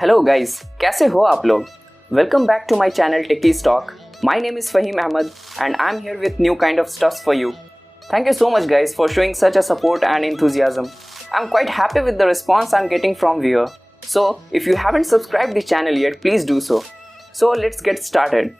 Hello guys, कैसे हो आप लोग? Welcome back to my channel techies talk. My name is Fahim Ahmed and I'm here with new kind of stuffs for you. Thank you so much guys for showing such a support and enthusiasm. I'm quite happy with the response I'm getting from viewer. So if you haven't subscribed the channel yet, please do so. So let's get started.